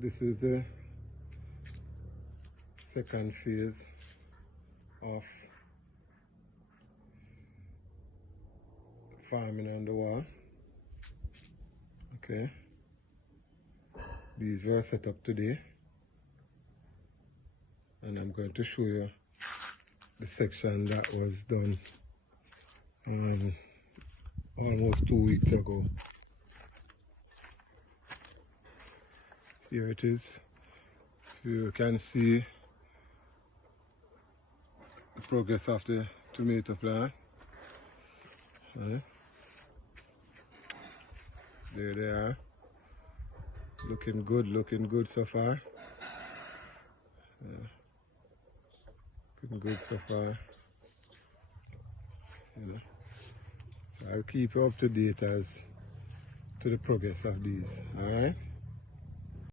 This is the second phase of farming on the wall. Okay, these were set up today, and I'm going to show you the section that was done almost 2 weeks ago. Here it is. So you can see the progress of the tomato plant. There they are. Looking good so far. Looking good so far. You know. So I'll keep you up to date as to the progress of these. Alright?